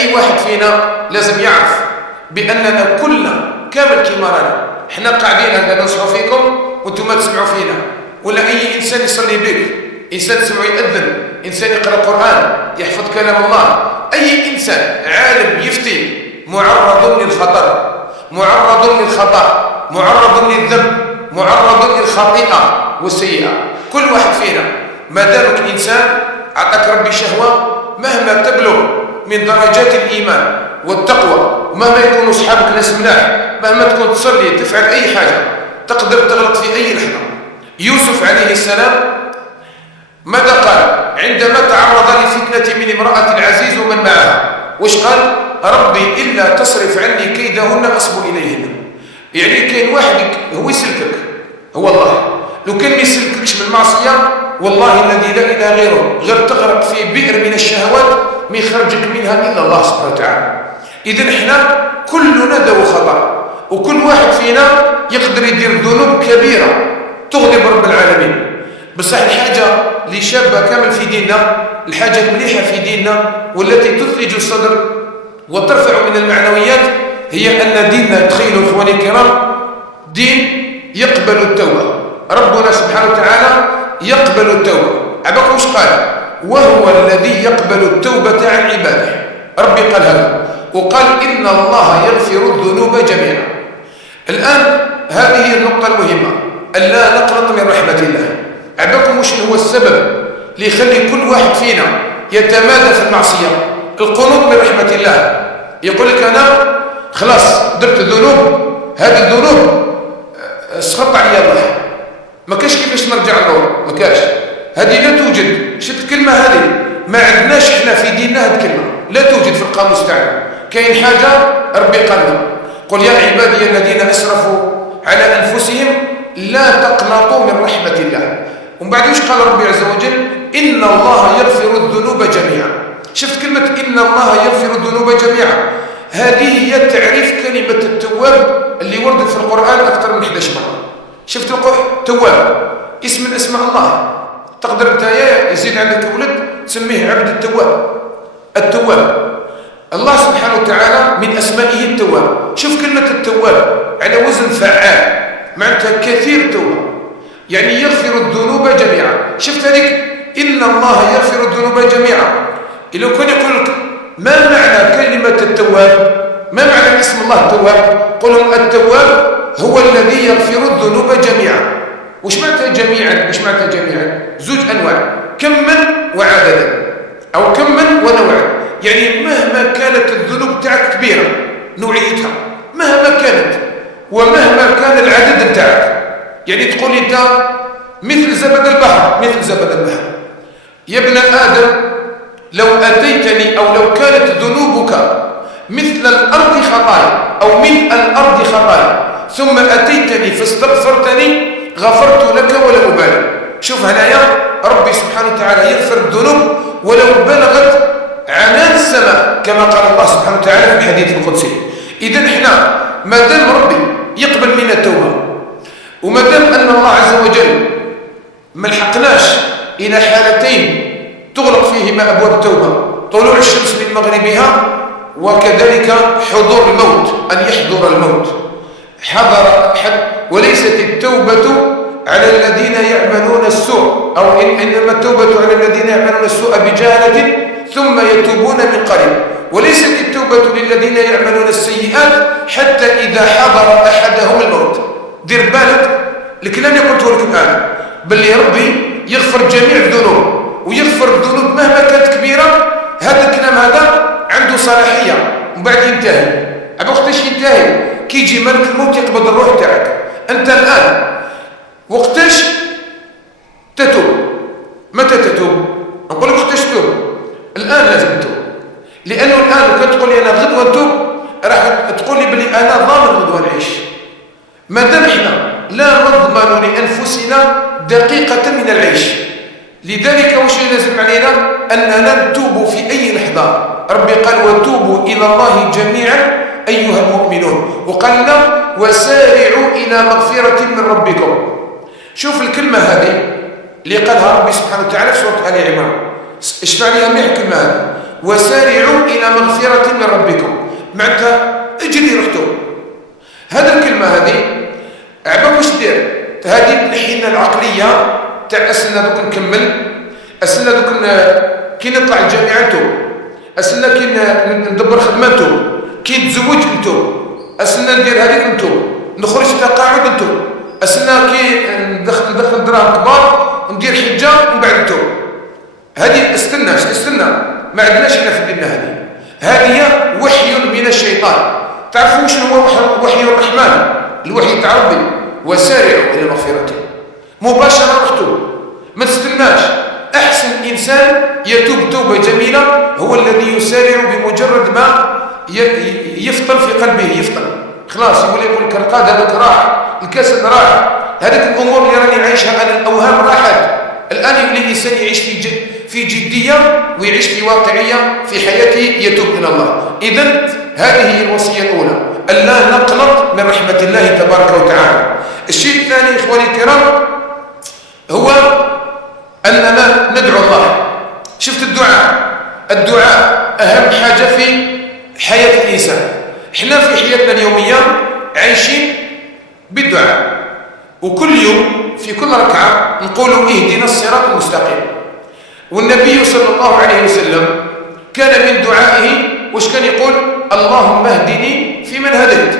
أي واحد فينا لازم يعرف بأننا كلنا كامل كيما رانا، احنا قاعدين هكذا نصحوا فيكم وانتم ما تسمعوا فينا، ولا أي إنسان يصلي بك، إنسان تسمعوا يأذن، إنسان يقرأ القرآن، يحفظ كلام الله، أي إنسان عالم يفتي معرض للخطر، معرض للخطأ، معرض للذنب، معرض للخطيئة والسيئة. كل واحد فينا ما دامك إنسان عطاك ربي شهوة، مهما تبلغ من درجات الإيمان والتقوى، ومهما يكونوا أصحابك ناس ملاح، مهما تكون تصلي تفعل أي حاجة، تقدر تغلط في أي لحظة. يوسف عليه السلام ماذا قال عندما تعرض لفتنة من امرأة العزيز ومن معها؟ وش قال؟ ربي إلا تصرف عني كيدهن أصب إليهن. يعني كاين واحد هو يسلكك، هو الله، لو كان ما يسلككش من المعصية والله الذي لا إله غيره، غير تغرق في بئر من الشهوات ما يخرجك منها إلا الله سبحانه وتعالى. إذن إحنا كلنا ذو خطأ، وكل واحد فينا يقدر يدير ذنوب كبيرة تغضب رب العالمين. بصح الحاجة اللي شابة كامل في ديننا، الحاجة المليحة في ديننا والتي تثلج الصدر وترفع من المعنويات، هي أن ديننا، تخيلوا إخواني الكرام، دين يقبل التوبة. ربنا سبحانه وتعالى يقبل التوبة. عباك وش قال؟ وهو الذي يقبل التوبة عن عباده. ربي قال هذا، وقال إن الله يغفر الذنوب جميعا. الآن هذه هي النقطة المهمة، ألا نقنط من رحمة الله. عباكم وش هو السبب اللي يخلي كل واحد فينا يتمادى في المعصية؟ القنوط من رحمة الله. يقول لك أنا خلاص درت ذنوب، هذه الذنوب سخط علي الله، ما كاش كيفاش نرجع له، ما كاش، هذه لا توجد. شفت الكلمة هذه؟ ما عندناش احنا في ديننا هذه الكلمة، لا توجد في القاموس تاعنا. كاين حاجة ربي قال لنا قل يا عبادي الذين أسرفوا على أنفسهم لا تقنطوا من رحمة الله. ومن بعد وش قال ربي عز وجل؟ إن الله يغفر الذنوب جميعا. شفت كلمة إن الله يغفر الذنوب جميعا؟ هذه هي تعريف كلمة التواب اللي وردت في القرآن أكثر من 11 مرة. شفت التواب اسم من أسماء الله. تقدر أنت يزيد عندك ولد تسميه عبد التواب. التواب الله سبحانه وتعالى من أسمائه التواب. شوف كلمة التواب على وزن فعال، معناتها كثير توبة، يعني يغفر الذنوب جميعا. شفت هذيك إن الله يغفر الذنوب جميعا. لو كان يقول لك ما معنى كلمة التواب، ما معنى اسم الله التواب؟ قل لهم التواب هو الذي يغفر الذنوب جميعا. وش معنى جميعا؟ وش معنى جميعا؟ زوج أنواع، كما وعددا، أو كما ونوعا. يعني مهما كانت الذنوب تاعك كبيرة نوعيتها، مهما كانت ومهما كان العدد تاعك. يعني تقول أنت مثل زبد البحر، مثل زبد البحر. يا ابن آدم لو أتيتني أو لو كانت ذنوبك مثل الأرض خطايا أو ملء الأرض خطايا ثم أتيتني فاستغفرتني غفرت لك ولا أبالي. شوف هنايا ربي سبحانه وتعالى يغفر الذنوب ولو بلغت عنان السماء كما قال الله سبحانه وتعالى في الحديث القدسي. إذن احنا ما دام ربي يقبل منا التوبة، وما دام أن الله عز وجل ما لحقناش إلى حالتين تغلق فيهما أبواب التوبة، طلوع الشمس من مغربها وكذلك حضور الموت، أن يحضر الموت وليست التوبة على الذين يعملون السوء، أو إنما التوبة على الذين يعملون السوء بجهالة ثم يتوبون من قريب، وليست التوبة للذين يعملون السيئات حتى إذا حضر أحدهم الموت. دير بالك الكلام اللي قلته لك الآن، باللي ربي يغفر جميع الذنوب ويغفر الذنوب مهما كانت كبيرة. هذا الكلام هذا عنده صلاحية ومن بعد ينتهي. أبا وقتاش ينتهي؟ كي يجي ملك الموت يقبض الروح تاعك. أنت الآن وقتاش تتوب؟ متى تتوب؟ نقول لك وقتاش تتوب؟ الآن لازم تتوب، لأنه الآن كنت تقول لي أنا غدوة نتوب، راح تقول لي بلي أنا ضامن غدوة نعيش. ما دام احنا لا نضمن لأنفسنا دقيقة من العيش، لذلك وش لازم علينا؟ أننا نتوب في أي لحظة. ربي قال وتوبوا إلى الله جميعا أيها المؤمنون، وقال لنا وسارعوا إلى مغفرة من ربكم. شوف الكلمة هذه اللي قالها ربي سبحانه وتعالى في سورة آل عمران، اشفع لي مليح الكلمة هذه. وسارعوا إلى مغفرة من ربكم، معناتها اجري رحتوا. هذه الكلمة هذه عباك واش دير؟ هذه تنحينا العقلية تاع أسنا دوك نكمل، أسنا دوك كي نطلع الجامعة أسنا كي ندبر خدمته، كي نتزوج انتو، أسنا ندير هذيك انتو، نخرج تقاعد انتو، أسنا كي ندخل دراهم كبار وندير حجة ومن بعد انتو. هذه استنى ما عندناش احنا في ديننا. هذه وحي من الشيطان. تعرفوا شنو هو وحي الرحمن؟ الوحي تاع ربي، وسارعوا الى مغفرته. مباشره رحتوا، ما تستناش. احسن انسان يتوب توبه جميله هو الذي يسارع بمجرد ما يفطن في قلبه، يفطن خلاص يقول لك القاد هذاك راح، الكسل راح، هذيك الامور اللي راني عايشها انا الاوهام راحت. الان يولي الانسان يعيش في جديه ويعيش في واقعيه في حياته، يتوب الى الله. اذا هذه هي الوصيه الاولى، الا نقنط من رحمه الله تبارك وتعالى. الشيء الثاني اخواني الكرام هو اننا ندعو الله. شفت الدعاء اهم حاجه في حياه الانسان. احنا في حياتنا اليوميه عايشين بالدعاء، وكل يوم في كل ركعه نقول اهدنا الصراط المستقيم. والنبي صلى الله عليه وسلم كان من دعائه وش كان يقول؟ اللهم اهدني فيمن هديت،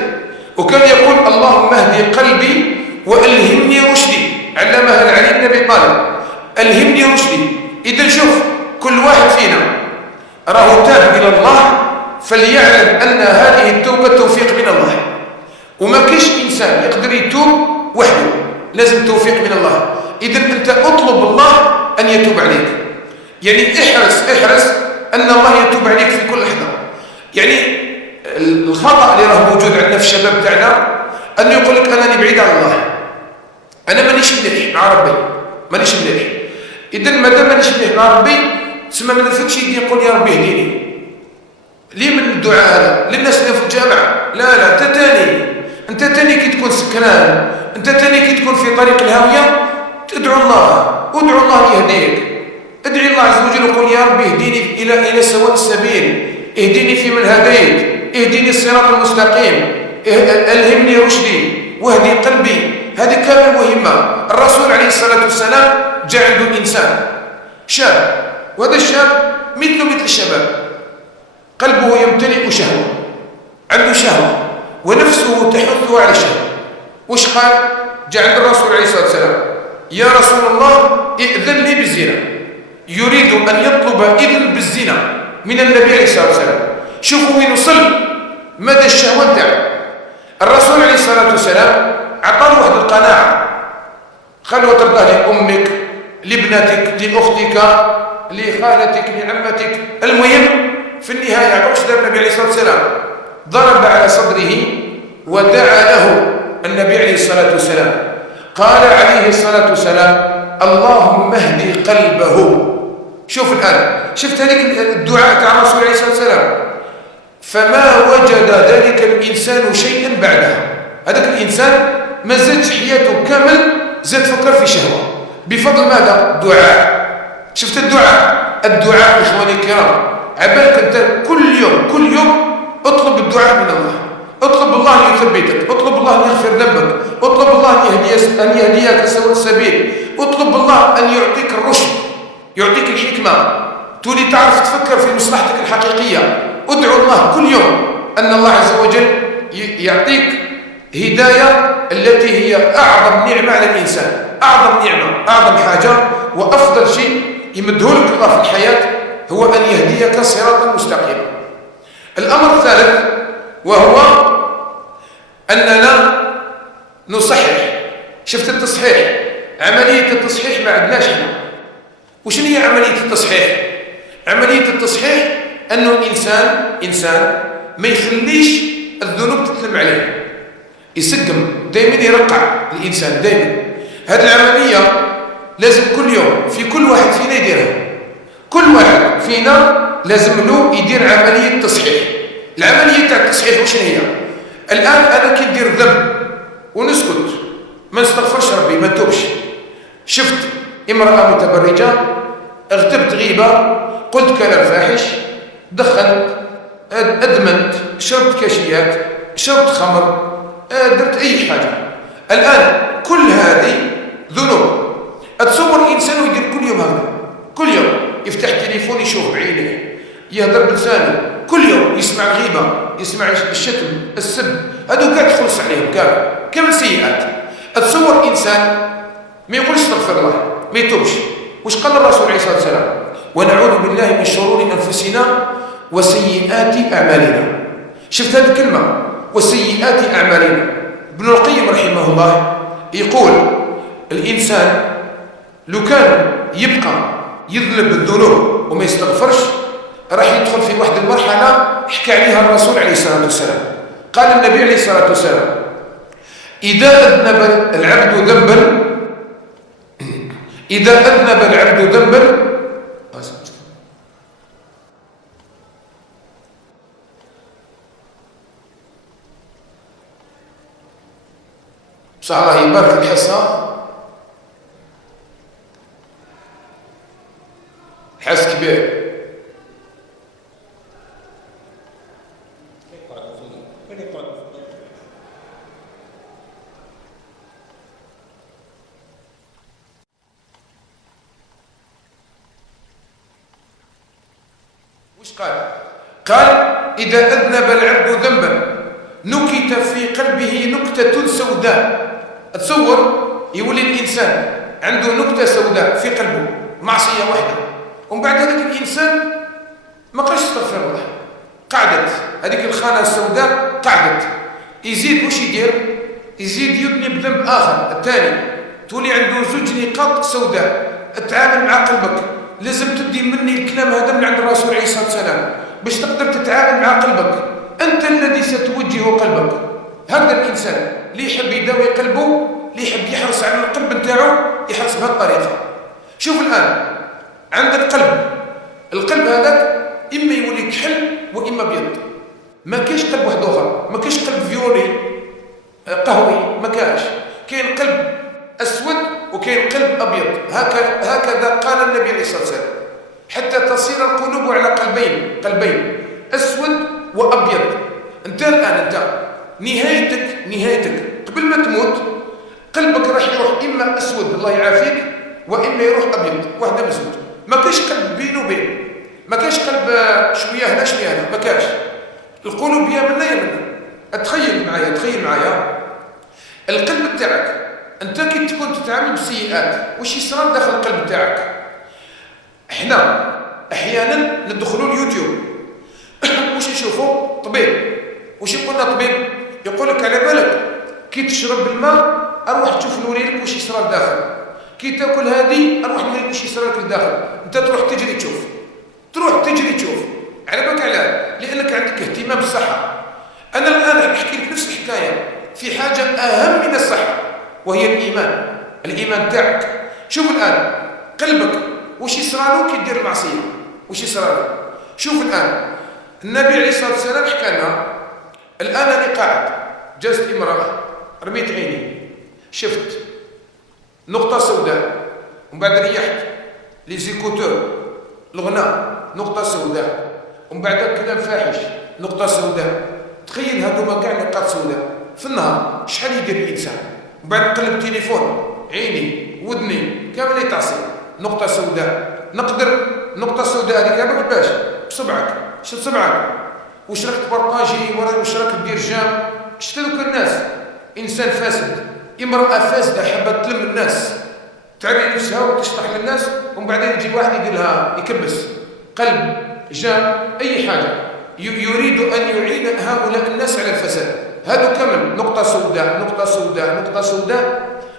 وكان يقول اللهم اهدي قلبي والهمني رشدي، علمها العلي بن ابي طالب، الهمني رشدي. اذا شوف كل واحد فينا راه تاب الى الله فليعلم ان هذه التوبه توفيق من الله، وما كاينش انسان يقدر يتوب وحده، لازم توفيق من الله. اذا انت اطلب الله ان يتوب عليك، يعني احرص ان الله يتوب عليك في كل لحظه. يعني الخطا اللي راه موجود عندنا في الشباب تاعنا انه يقول لك انا بعيد عن الله، انا مانيش مليح مع ربي، مانيش مليح. اذا ما دام مانيش مليح مع ربي تسمى ما نرفدش يدي يقول يا ربي اهديني. ليه من الدعاء هذا للناس اللي في الجامعه؟ لا انت تاني كي تكون سكران، انت تاني كي تكون في طريق الهاويه تدعو الله، ادعو الله يهديك. ادعي الله عز وجل وقل يا ربي اهديني الى سواء السبيل، اهديني فيمن هديت، اهديني الصراط المستقيم، الهمني رشدي واهدي قلبي. هذه كلمه مهمه. الرسول عليه الصلاه والسلام جاء عنده انسان شاب، وهذا الشاب مثل الشباب، قلبه يمتلئ شهوه، عنده شهوه ونفسه تحثه على الشهوه. وش قال؟ جاء عند الرسول عليه الصلاه والسلام يا رسول الله ائذن لي بالزنا. يريد ان يطلب اذن بالزنا من النبي عليه الصلاه والسلام. شوفوا وين وصل مدى الشهوه تاعه. الرسول عليه الصلاه والسلام اعطاه واحد القناعه، خلوه ترضاه لامك، لابنتك، لاختك، لخالتك، لعمتك. المهم في النهايه واش دار النبي عليه الصلاه والسلام؟ ضرب على صدره ودعا له النبي عليه الصلاه والسلام. قال عليه الصلاه والسلام اللهم اهدي قلبه. شوف الان، شفت هذيك الدعاء تاع الرسول عليه الصلاه والسلام، فما وجد ذلك الانسان شيئا بعدها. هذاك الانسان ما زادش حياته كامل زاد فكر في شهوه بفضل ماذا؟ دعاء. شفت الدعاء اخواني الكرام، عبالك انت كل يوم اطلب الدعاء من الله، اطلب الله ان يثبتك، اطلب الله ان يغفر ذنبك، اطلب الله ان يهديك سواء السبيل، اطلب الله ان يعطيك الرشد، يعطيك الحكمه، تولي تعرف تفكر في مصلحتك الحقيقيه. ادعو الله كل يوم ان الله عز وجل يعطيك هدايه التي هي اعظم نعمه على الانسان، اعظم نعمه، اعظم حاجه وافضل شيء يمدهولك الله في الحياه هو ان يهديك صراطا مستقيما. الامر الثالث وهو اننا نصحح. شفت التصحيح، عمليه التصحيح ما عندناش احنا. وشنو هي عمليه التصحيح؟ عمليه التصحيح انه الانسان ما يخليش الذنوب تتلم عليه، يسقم دائما، يرقع الانسان دائما. هذه العمليه لازم كل يوم في كل واحد فينا يديرها. كل واحد فينا لازم له يدير عمليه تصحيح. العمليه تاع التصحيح وش هي؟ الان انا كي ندير ذنب ونسكت ما نستغفرش ربي، ما نتوبش، شفت امراه متبرجه، اغتبت غيبه، قلت كلام فاحش، دخنت، أدمنت، شربت كاشيات، شربت خمر، درت أي حاجة. الآن كل هذه ذنوب. أتصور إنسان يدير كل يوم هذا، كل يوم يفتح تليفون يشوف بعينه، يهدر بلسانه، كل يوم يسمع الغيبة، يسمع الشتم، السب، هذو قاعد تخلص عليهم كامل سيئات. أتصور إنسان ما يقولش استغفر الله، ما يتوبش. وش قال الرسول عليه الصلاة والسلام؟ ونعوذ بالله من شرور أنفسنا وسيئات أعمالنا. شفت هذه الكلمة وسيئات أعمالنا؟ ابن القيم رحمه الله يقول الإنسان لو كان يبقى يذنب الذنوب وما يستغفرش راح يدخل في واحد المرحلة حكى عليها الرسول عليه الصلاة والسلام. قال النبي عليه الصلاة والسلام إذا أذنب العبد ذنبا بصح الله يبارك الحصة، حس كبير. وش قال إذا أذنب العبد ذنبا نكت في قلبه نكتة سوداء. أتصور يولي الإنسان عنده نكتة سوداء في قلبه، معصية واحدة، ومن بعد هذاك الإنسان ما قالش استغفر الله، قعدت هذيك الخانة السوداء قعدت. يزيد وش يدير؟ يزيد يذنب بذنب آخر الثاني، تولي عنده زوج نقاط سوداء. التعامل مع قلبك لازم تدي مني الكلام هذا من عند الرسول عليه الصلاة والسلام باش تقدر تتعامل مع قلبك. أنت الذي ستوجه قلبك. هذا الإنسان اللي يحب يداوي قلبه، اللي يحب يحرص على القلب نتاعو، يحرص بهذه الطريقة. شوف الآن عندك القلب هذاك إما يولي كحل وإما بيض، ما كاينش قلب واحد آخر، ما كاينش قلب فيولي قهوي، ما كاينش. كاين قلب أسود وكاين قلب أبيض. هكذا قال النبي عليه الصلاة والسلام حتى تصير القلوب على قلبين أسود وأبيض. أنت الآن نهايتك قبل ما تموت قلبك راح يروح إما أسود الله يعافيك وإما يروح أبيض، واحدة من زوج. ما كاينش قلب بين وبين، ما كاينش قلب شوية هنا شوية هنا، ما كاينش. القلوب يا منا يا منا. تخيل معايا القلب تاعك أنت كي تكون تتعامل بالسيئات وش يصير داخل القلب تاعك؟ احنا احيانا ندخلوا اليوتيوب وش نشوفوا؟ طبيب. وش يقول لنا طبيب؟ يقول لك على بالك كي تشرب الماء اروح تشوف نوريلك وش يصير داخل، كي تاكل هذه اروح نوريلك وش يصير لك لداخل. انت تروح تجري تشوف على بالك علاه؟ لانك عندك اهتمام بالصحه. انا الان نحكي لك نفس الحكايه في حاجه اهم من الصحه وهي الايمان تاعك. شوف الان قلبك وش يصير له كي دير المعصيه، وش يصير له؟ شوف الان النبي عليه الصلاه والسلام حكى لنا الان انا قاعد جلست امراه رميت عيني شفت نقطه سوداء ومن بعد ريحت لي زيكوتور الغناء نقطه سوداء ومن بعد كلام فاحش نقطه سوداء. تخيل هذوما كاع نقاط سوداء في النهار شحال يدير الانسان؟ ومن بعد نقلب التليفون عيني ودني كامل يتعصي نقطه سوداء. نقدر نقطه سوداء هذيك ما كيفاش بصبعك شد صبعك واش راك تبارطاجي واش راك دير جام. شفت دوك الناس انسان فاسد، امراه فاسده حابه تلم الناس تعري نفسها وتشطح للناس ومن بعدين يجي واحد يدير لها يكبس قلب جام اي حاجه يريد ان يعين هؤلاء الناس على الفساد. هذا كامل نقطه سوداء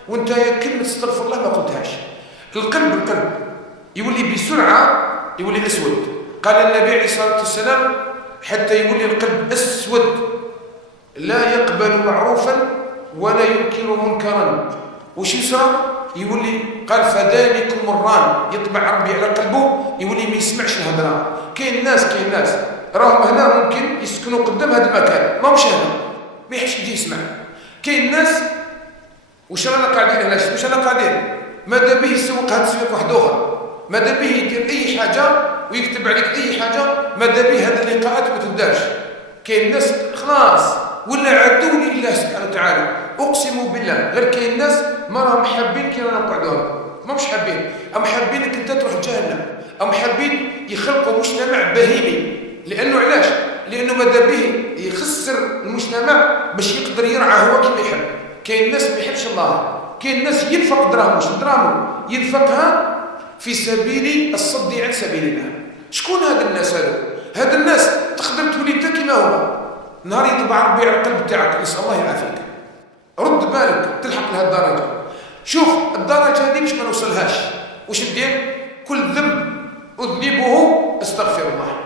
وانت كلمه استغفر الله ما قلتهاش. القلب يولي بسرعه يولي اسود. قال النبي عليه الصلاه والسلام حتى يولي القلب اسود لا يقبل معروفا ولا ينكر منكرا. وش يصير؟ يولي قال فذلكم الران يطبع ربي على قلبه يولي ما يسمعش الهضره. كاين ناس راهم هنا ممكن يسكنوا قدام هذا المكان ماهوش هنا ما يحبش يجي يسمع. كاين ناس واش رانا قاعدين هنا واش رانا قاعدين ماذا به يسوق هذا السويق واحد اخر، ماذا به يدير اي حاجه ويكتب عليك اي حاجه، ماذا به هذه اللقاءات ما تبداش. كاين ناس خلاص ولا عدو لله سبحانه وتعالى، اقسم بالله غير كاين ناس ما راهم حابين كي رانا نقعدوا، ما مش حابين، ام حابينك انت تروح جهنم، ام حابين يخلقوا مجتمع بهيمي. لانه علاش؟ لانه ماذا به يخسر المجتمع باش يقدر يرعى هو كما يحب. كاين ناس ما يحبش الله، كاين ناس ينفق دراهمه، واش دراهمه ينفقها في سبيل الصد عن سبيل الله. شكون هاد الناس هادو؟ هاد الناس تقدر تولي انت كيما هما، نهار يطبع ربي على القلب تاعك، نسال الله يعافيك. رد بالك تلحق لهاد الدرجه. شوف الدرجه هذه باش ما نوصلهاش، واش ندير؟ كل ذنب اذنبه استغفر الله.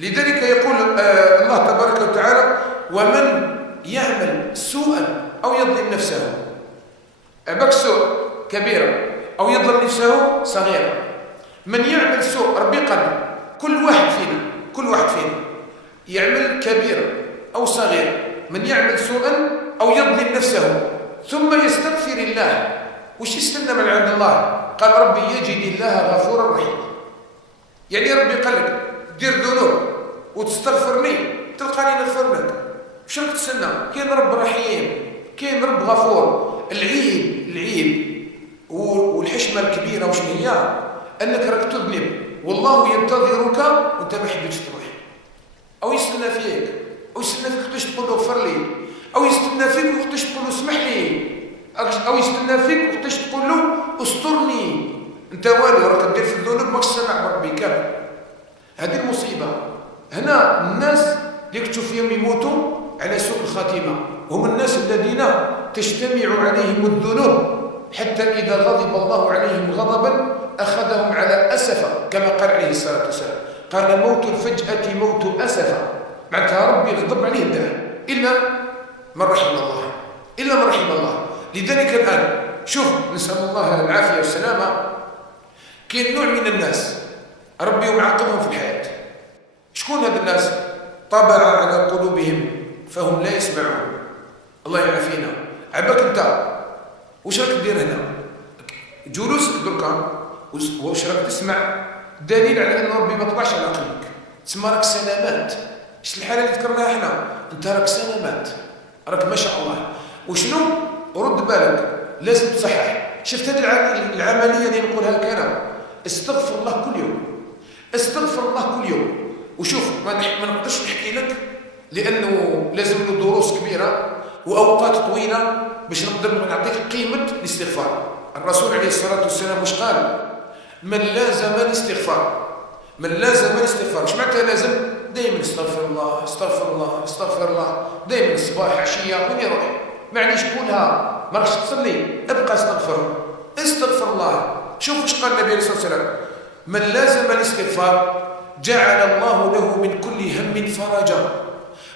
لذلك يقول الله تبارك وتعالى: ومن يعمل سوءا او يظلم نفسه، عباك سوء كبيره او يظلم نفسه صغيره. من يعمل سوء، ربي قال كل واحد فينا يعمل كبيره او صغيره، من يعمل سوءا او يظلم نفسه ثم يستغفر الله، وش يستنى من عند الله؟ قال ربي يجد الله غفورا رحيما. يعني ربي قال لك دير ذنوب وتستغفرني تلقاني نغفر لك. وش راك تستنى؟ كاين رب رحيم، كاين رب غفور. العيب والحشمه الكبيره وش هي؟ انك راك تذنب والله ينتظرك وانت ما حبيتش تروح، او يستنى فيك، او يستنى فيك وقتاش تقول له اغفر لي، او يستنى فيك وقتاش تقول له اسمح لي، او يستنى فيك وقتاش تقول له استرني. انت والو راك دير في الذنوب ماكش سامع بربي كامل. هذه المصيبه. هنا الناس اللي تشوف فيهم يموتوا على سوء الخاتمه هم الناس الذين تجتمع عليهم الذنوب حتى اذا غضب الله عليهم غضبا اخذهم على اسفه، كما قال عليه الصلاه والسلام، قال موت الفجأة موت اسفه. معناتها ربي يغضب عليه ده الا من رحم الله. لذلك الان شوف، نسال الله العافيه والسلامه، كاين نوع من الناس ربي يعاقبهم في الحياه. شكون هاد الناس؟ طبع على قلوبهم فهم لا يسمعون. الله يعافينا. عباك انت واش راك دير هنا؟ جلوسك دركا واش راك تسمع دليل على ان ربي ما طبعش على قلبك. تسمى راك سلامات. اش الحاله اللي ذكرناها احنا؟ انت راك سلامات، راك ما شاء الله. وشنو؟ رد بالك، لازم تصحح. شفت هذه العمليه اللي نقولها لك انا؟ استغفر الله كل يوم، استغفر الله كل يوم. وشوف ما نقدرش نحكي لك لانه لازم له دروس كبيره واوقات طويله باش نقدر نعطيك قيمه الاستغفار. الرسول عليه الصلاه والسلام واش قال؟ من لازم الاستغفار، ايش معناتها لازم؟ دائما استغفر الله، دائما الصباح عشيه وين يروح؟ معليش قولها، ما راكش تصلي ابقى استغفر الله. شوف واش قال النبي عليه الصلاه والسلام: من لازم الاستغفار جعل الله له من كل هم فرجا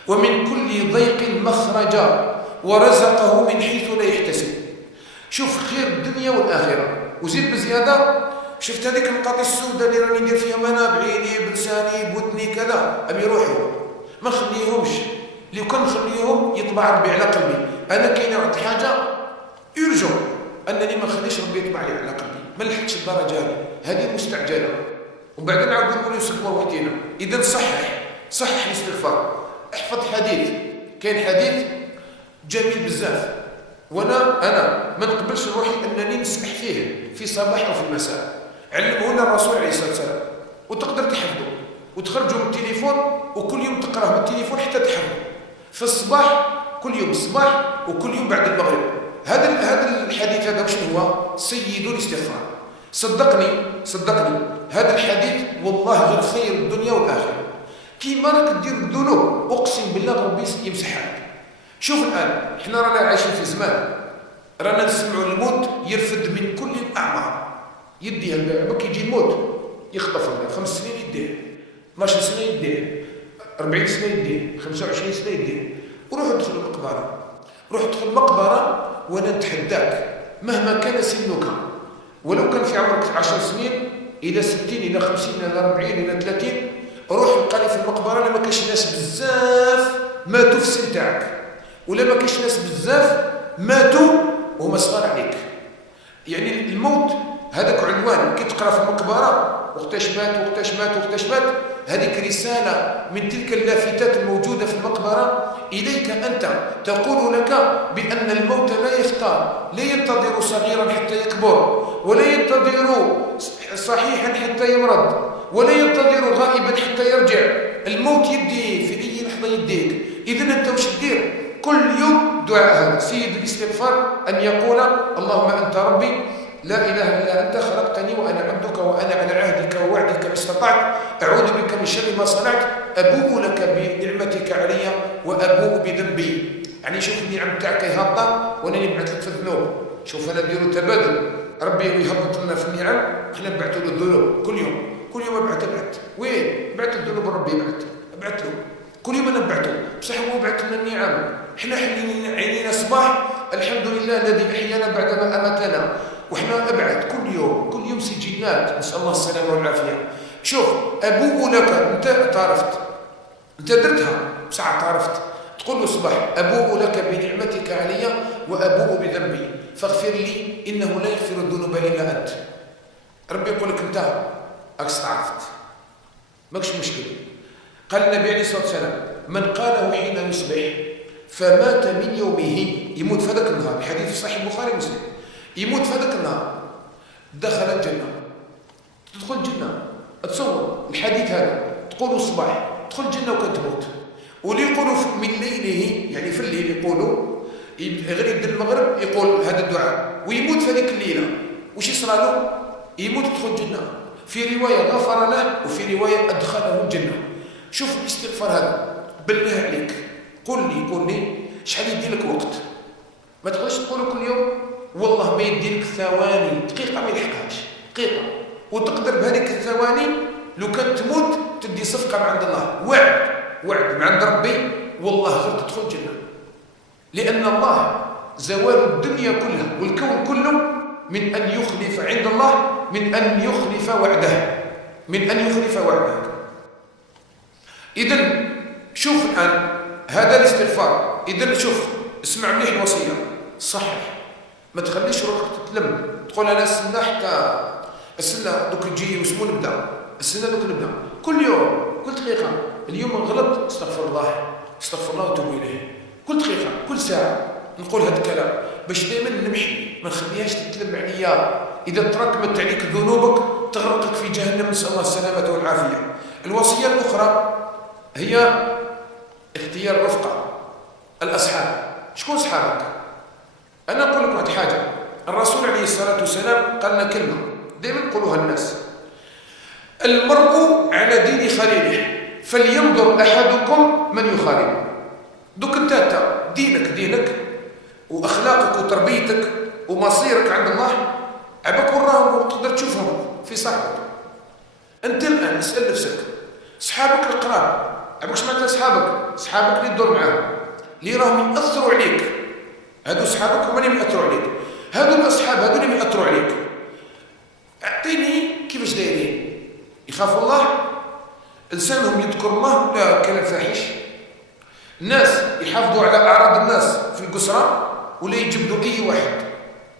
ومن كل ضيق مخرجا ورزقه من حيث لا يحتسب. شوف خير الدنيا والاخره. وزيد بزياده، شفت هذيك النقاط السوداء اللي راني ندير فيها انا بعيني بلساني بودني كذا، ابي يروحوا ما نخليهمش. لو كان نخليهم يطبع ربي على قلبي. انا كاين واحد الحاجه يرجو انني ما نخليش ربي يطبع لي على قلبي، ما لحقتش الدرجه هذه مستعجله. وبعدين نعاود نقولوا نسبوا وحدينا. اذا صحح الاستغفار. احفظ حديث، كاين حديث جميل بزاف، وانا ما نقبلش روحي انني نسمح فيه في صباح او في المساء. علمه لنا الرسول عليه الصلاه والسلام، وتقدر تحفظه وتخرجه من التليفون وكل يوم تقراه من التليفون حتى تحفظه في الصباح، كل يوم الصباح وكل يوم بعد المغرب. هذا الحديث هذا شنو هو؟ سيد الاستغفار. صدقني هذا الحديث والله غير خير الدنيا والاخره. كيما راك دير الذنوب اقسم بالله ربي يمسحها لك. شوف الان احنا رانا عايشين في زمان رانا نسمعوا الموت يرفد من كل الاعمار. يديها بك يجي الموت يخطف لنا 5 سنين يديه، 12 سنه يديه، 40 سنه يديه، 25 سنه يديه. وروح ادخل المقبره وانا نتحداك مهما كان سنك، ولو كان في عمرك 10 سنين الى 60 الى 50 الى 40 الى 30، روح القى في المقبره. لما كاش ناس بزاف ماتوا في السن تاعك، ولا ما كاش ناس بزاف ماتوا وهما صغار عليك. يعني الموت هذاك عنوان كي تقرا في المقبره وقتاش مات وقتاش مات وقتاش مات، هذيك رسالة من تلك اللافتات الموجودة في المقبرة إليك أنت، تقول لك بأن الموت لا يختار، لا ينتظر صغيرا حتى يكبر، ولا ينتظر صحيحا حتى يمرض، ولا ينتظر غائبا حتى يرجع. الموت يدي في أي لحظة يديك. إذن أنت وش تدير؟ كل يوم دعاء هذا سيد الاستغفار أن يقول اللهم أنت ربي لا إله إلا أنت خلقتني وأنا عبدك وأنا على عهدك ووعدك ما استطعت، أعوذ بك من شر ما صنعت، أبوء لك بنعمتك علي وأبوء بذنبي. يعني شوف النعم تاعك يهبط وأنا نبعث لك في الذنوب. شوف أنا نديروا تبادل، ربي يهبط لنا في النعم، احنا نبعثوا له الذنوب كل يوم. كل يوم ابعث وين؟ بعث الذنوب ربي ابعث له كل يوم. انا نبعثه بصح هو بعث لنا النعم. احنا حلينا عينينا صباح الحمد لله الذي احيانا بعدما اماتنا، وإحنا أبعد كل يوم سجلات، نسأل الله السلامة والعافية. شوف أبوء لك، أنت اعترفت، أنت درتها بصح اعترفت، تقول له صباح أبوء لك بنعمتك علي وأبوء بذنبي فاغفر لي إنه لا يغفر الذنوب إلا أنت. ربي يقول لك أنت استعرفت ماكش مشكل. قال النبي عليه الصلاة والسلام من قاله حين يصبح فمات من يومه، يموت في ذاك النهار، الحديث صحيح البخاري ومسلم، يموت في هذاك النهار دخل الجنة. تدخل الجنة، تصور الحديث هذا تقولوا الصباح تدخل الجنة وكان تموت. واللي يقولوا من ليله يعني في الليل يقولوا غير يبدا المغرب يقول هذا الدعاء ويموت في هذيك الليلة، وش يصرى له؟ يموت يدخل الجنة. في رواية غفر له وفي رواية أدخله الجنة. شوف الاستغفار هذا بالله عليك قول لي شحال يدي لك وقت؟ ما تقدرش تقوله كل يوم، والله ما يدي لك ثواني، دقيقة ما يلحقهاش، دقيقة. وتقدر بهذيك الثواني لو كان تموت تدي صفقة مع عند الله، وعد مع عند ربي والله غير تدخل الجنة. لأن الله زوال الدنيا كلها والكون كله من أن يخلف عند الله، من أن يخلف وعده. إذن شوف الآن هذا الاستغفار. إذن شوف اسمع مليح الوصية، صحح، ما تخليش روحك تتلم تقول انا استنى حتى استنى دوك تجي واسمو نبدا، استنى دوك نبدا. كل يوم كل دقيقه، اليوم غلط استغفر الله وتوب اليه. كل دقيقه كل ساعه نقول هذا الكلام باش دائما نمحي، ما نخليهاش تتلم عليا. اذا تراكمت عليك ذنوبك تغرقك في جهنم، نسال الله السلامه والعافيه. الوصيه الاخرى هي اختيار رفقه الاصحاب. شكون صحابك؟ أنا أقول لك واحد حاجة، الرسول عليه الصلاة والسلام قال لنا كلمة دائما نقولوها الناس: المرء على دين خليله فلينظر أحدكم من يخالل. دوك أنت دينك وأخلاقك وتربيتك ومصيرك عند الله عباك وراهم وتقدر تشوفهم في صاحبك. أنت الآن اسأل نفسك، صحابك القراب عباك سمعت صحابك اللي تدور معاهم اللي راهم يأثروا عليك، هادو صحابك هما اللي يأثروا عليك، هادو الأصحاب هادو اللي يأثروا عليك. أعطيني كيفاش دايرين، يخافوا الله، لسانهم يذكر الله ولا كلام فاحش، الناس يحافظوا على أعراض الناس في القسرة ولا يجبدوا أي واحد،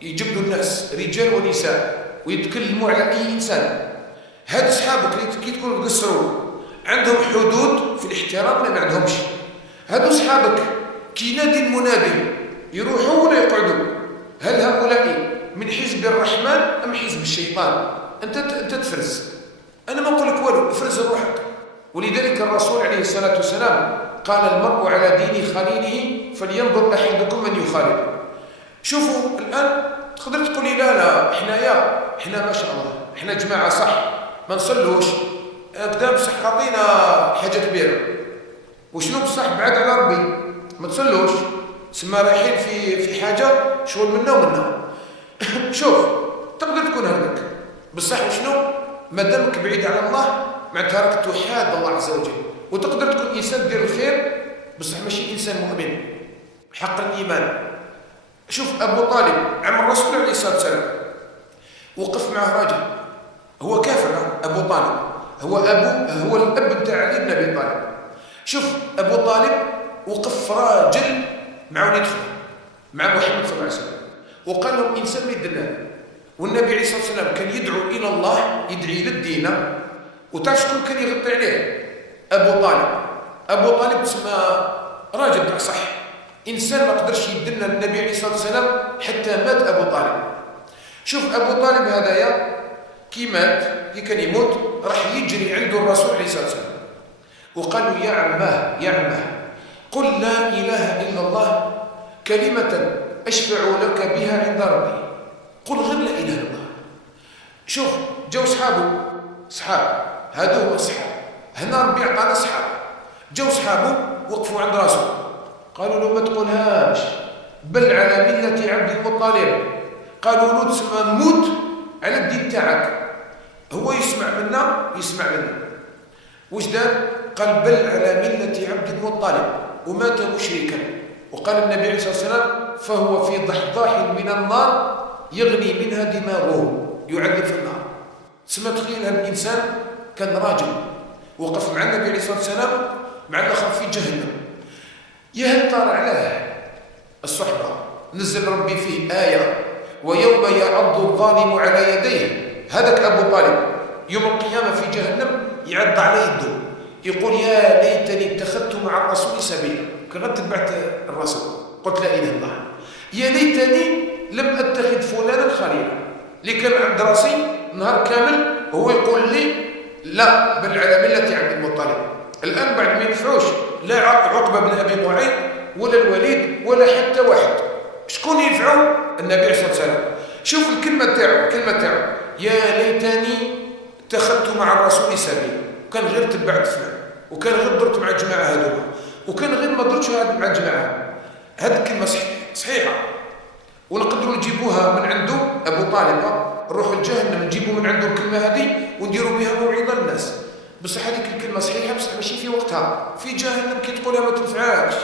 يجبدوا الناس رجال ونساء ويتكلموا على أي إنسان. هادو صحابك اللي كي تكونوا تقصروا عندهم حدود في الاحترام ولا ما عندهمش. هادو صحابك كي ينادي المنادي يروحوا ولا يقعدوا. هل هؤلاء من حزب الرحمن أم حزب الشيطان؟ أنت تفرز، أنا ما أقول لك والو، افرز روحك. ولذلك الرسول عليه الصلاة والسلام قال: المرء على دين خليله فلينظر أحدكم من يخالل. شوفوا الآن تقدر تقولي لا احنا ما شاء الله احنا جماعة صح ما نصلوش قدام بصح خاطينا حاجة كبيرة، وشنو بصح بعد على ربي ما تصلوش سما رايحين في حاجة شغل منا شوف تقدر تكون هكذاك بصح وشنو ما دامك بعيد على الله معناتها راك تحاد الله عز وجل. وتقدر تكون انسان دير الخير بصح ماشي انسان مؤمن حق الايمان. شوف ابو طالب عم الرسول عليه الصلاه والسلام وقف معه راجل هو كافر، ابو طالب هو الاب تاع علي بن ابي طالب. شوف ابو طالب وقف راجل معه يدخل مع محمد صلى الله عليه وسلم وقال لهم انسان ما يدلنا، والنبي عليه الصلاة والسلام كان يدعو إلى الله، يدعي للدين. وتعرف شكون كان يغطي عليه؟ أبو طالب. أبو طالب تسمى راجل تاع صح، إنسان ما قدرش يدلنا النبي عليه الصلاة والسلام حتى مات أبو طالب. شوف أبو طالب هذايا كي مات، كي كان يموت راح يجري عنده الرسول عليه الصلاة والسلام وقال له: يا عماه يا عماه، قل لا إله إلا الله كلمة أشفع لك بها عند ربي. قل غير لا إله إلا الله. شوف جو صحاب هذا هو الصحاب، هنا ربي عطانا صحاب. جو صحابه وقفوا عند راسه قالوا له: ما تقولهاش، بل على ملة عبد المطلب. قالوا له: تسمى موت على الدين تاعك. هو يسمع منا. وش دار؟ قال: بل على ملة عبد المطلب، ومات مشركا. وقال النبي عليه الصلاة والسلام: فهو في ضحضاح من النار يغلي منها دماغه، يعذب في النار. تسمى تخيل هذا الإنسان كان راجل وقف مع النبي عليه الصلاة والسلام مع الآخر في جهنم. يا هل ترى علاه الصحبة نزل ربي فيه آية: ويوم يعض الظالم على يديه. هذاك أبو طالب يوم القيامة في جهنم يعض على يده، يقول: يا ليتني اتخذت مع الرسول سبيلا، كنت اتبعت الرسول، قلت لا إله إلا الله. يا ليتني لم أتخذ فلانا خليلا، اللي كان عند راسي نهار كامل هو يقول لي لا، بل على ملة عبد المطلب. الآن بعد ما ينفعوش لا عقبة بن أبي معيط ولا الوليد ولا حتى واحد. شكون ينفعوا؟ النبي عليه الصلاة والسلام. شوف الكلمة تاعو: يا ليتني اتخذت مع الرسول سبيلا، وكان غير تبعت فلان، وكان غير درت مع الجماعة هذوما، وكان غير ما درتش مع الجماعة. هذه الكلمة صحيحة، ونقدروا نجيبوها من عنده أبو طالب، نروحوا الجهنم نجيبوا من عنده الكلمة هذه ونديروا بها موعظة للناس. بصح هذيك الكلمة صحيحة، بصح ماشي في وقتها. في جهنم كي تقولها ما تنفعكش،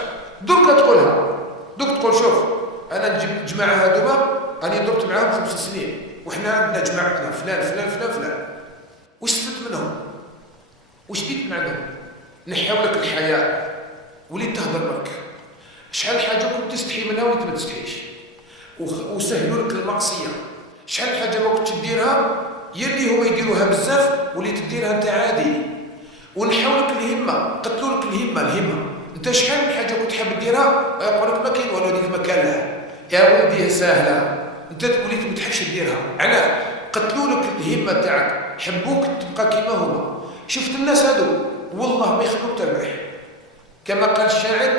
درك تقولها، درك تقول: شوف أنا نجيب الجماعة هذوما أنا درت معاهم 5 سنين، وإحنا عندنا جماعتنا فلان فلان فلان فلان. وش استفدت منهم؟ وش ديت من عندهم؟ نحيوا لك الحياة وليت تهضر برك. شحال حاجة كنت تستحي منها وليت ما تستحيش، وسهلوا لك المعصية. شحال حاجة ما كنتش تديرها يلي هما يديروها بزاف وليت تديرها انت عادي. ونحاول لك الهمة، قتلوا لك الهمة. انت شحال من حاجة كنت حاب ديرها يقول لك ما كاين والو، ديك ما كان لها يا ولدي ساهلة، انت وليت ما تحبش ديرها. علاه؟ قتلوا لك الهمة تاعك، حبوك تبقى كيما هما. شفت الناس هادو والله ما يخلوك تربح، كما قال الشاعر: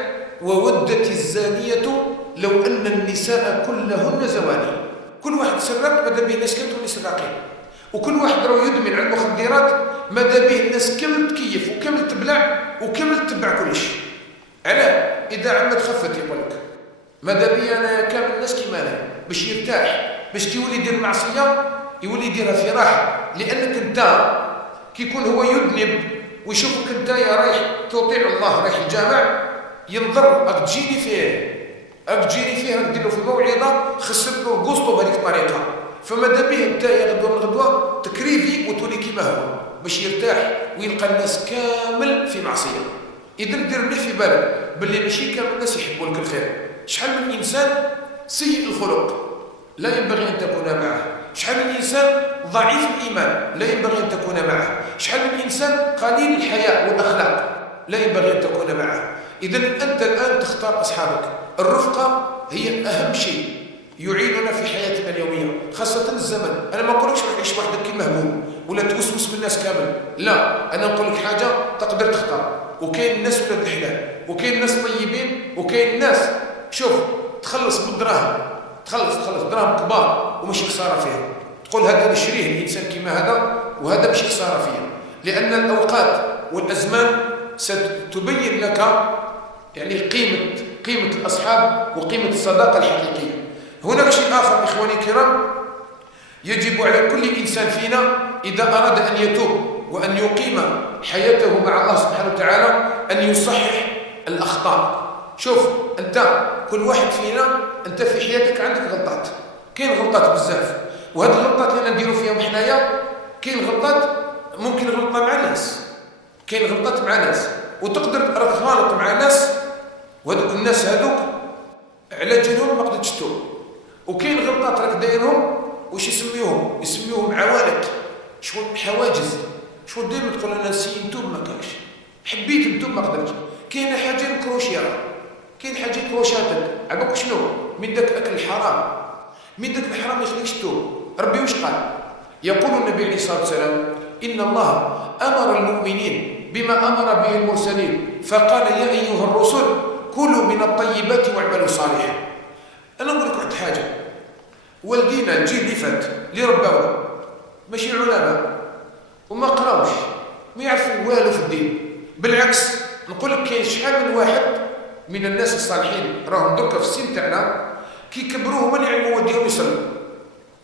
وودت الزانية لو أن النساء كلهن زواني. كل واحد سراق ماذا به الناس كامل سراقين، وكل واحد راه يدمن على المخدرات ماذا به الناس كامل تكيف وكامل تبلع وكامل تتبع كلش. علاه؟ إذا عمت خفت يقول لك ماذا بي أنا كامل الناس كيما أنا، باش يرتاح، باش كي يولي يدير معصية يولي يديرها في راحة. لأنك أنت كي يكون هو يذنب ويشوفك أنت يا رايح تطيع الله، رايح الجامع، ينظر راك تجيني فيه، راك دير له في موعظة خسر له القسط بهذيك الطريقة. فماذا به أنت يا غدوة تكريفي وتولي كيما هو باش يرتاح ويلقى الناس كامل في معصية. إذا دير مليح في بالك باللي ماشي كامل الناس يحبوا لك الخير. شحال من إنسان سيء الخلق لا ينبغي أن تكون معه، شحال من إنسان ضعيف الإيمان لا ينبغي أن تكون معه، شحال من إنسان قليل الحياء والأخلاق لا ينبغي أن تكون معه. إذا أنت الآن تختار أصحابك. الرفقة هي أهم شيء يعيننا في حياتنا اليومية، خاصة الزمن. أنا ما نقولكش روح عيش وحدك كي مهموم ولا توسوس بالناس كامل، لا، أنا نقول لك حاجة تقدر تختار. وكاين الناس ولاد الحلال، وكاين الناس طيبين، وكاين الناس شوف تخلص بالدراهم، تخلص دراهم كبار وماشي خسارة فيها. تقول هذا نشريه الإنسان كما هذا، وهذا ماشي خسارة فيها، لأن الأوقات والأزمان ستبين لك يعني قيمة الأصحاب وقيمة الصداقة الحقيقية. هناك شيء آخر إخواني الكرام، يجب على كل إنسان فينا إذا أراد أن يتوب وأن يقيم حياته مع الله سبحانه وتعالى أن يصحح الأخطاء. شوف أنت كل واحد فينا أنت في حياتك عندك غلطات، كاين غلطات بزاف، وهذه الغلطات اللي نديروا فيهم حنايا كاين غلطات ممكن غلطة مع ناس، كاين غلطات مع ناس وتقدر راك غلط مع ناس وهذوك الناس هذوك على جالهم ما قدرتش تتوب، وكاين غلطات راك دايرهم واش يسميوهم؟ يسميوهم عوالق، شغل حواجز. شغل دائما تقول انا سي نتوب ما كانش، حبيت نتوب ما قدرتش. كاينه حاجه مكروشيه، كاين حاجه كروشاتك عباك شنو؟ من داك اكل الحرام، من داك الحرام ما يخليكش تتوب. ربي واش قال؟ يقول النبي عليه الصلاه والسلام ان الله امر المؤمنين بما امر به المرسلين فقال يا ايها الرسل كلوا من الطيبات واعملوا صالحا. انا نقول لك واحد حاجه، والدينا الجيل اللي فات اللي رباونا ماشي علماء وما قراوش ما يعرفوا والو في الدين، بالعكس نقول لك كاين شحال من واحد من الناس الصالحين راهم دركا في السن تاعنا كيكبروا هما اللي يعلموا والديهم يصلوا،